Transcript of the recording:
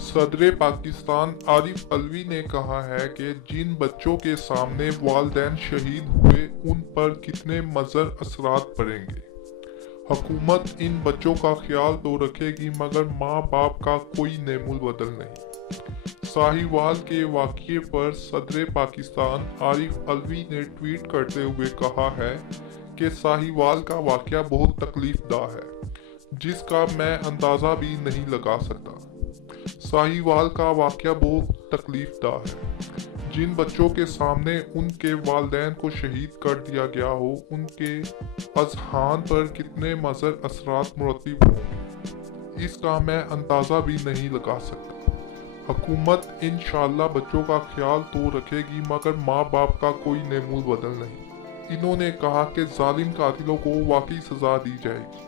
सदर पाकिस्तान आरिफ अलवी ने कहा है कि जिन बच्चों के सामने वालिदैन शहीद हुए उन पर कितने मज़र असरात पड़ेंगे। हुकूमत इन बच्चों का ख्याल तो रखेगी मगर माँ बाप का कोई नेमुल बदल नहीं। साहिवाल के वाक़ये पर सदर पाकिस्तान आरिफ अलवी ने ट्वीट करते हुए कहा है कि साहिवाल का वाक़या बहुत तकलीफदा है, जिसका मैं अंदाज़ा भी नहीं लगा सकता। साहिवाल का वाक़या बहुत तकलीफदा है। जिन बच्चों के सामने उनके वालिदैन को शहीद कर दिया गया हो, उनके अज़हान पर कितने मज़र असरात मुरतब होंगे, इसका मैं अंदाज़ा भी नहीं लगा सकता। हुकूमत इंशाअल्लाह बच्चों का ख्याल तो रखेगी मगर माँ बाप का कोई नेमूल बदल नहीं। इन्होंने कहा कि जालिम कातिलों को वाकई सज़ा दी जाएगी।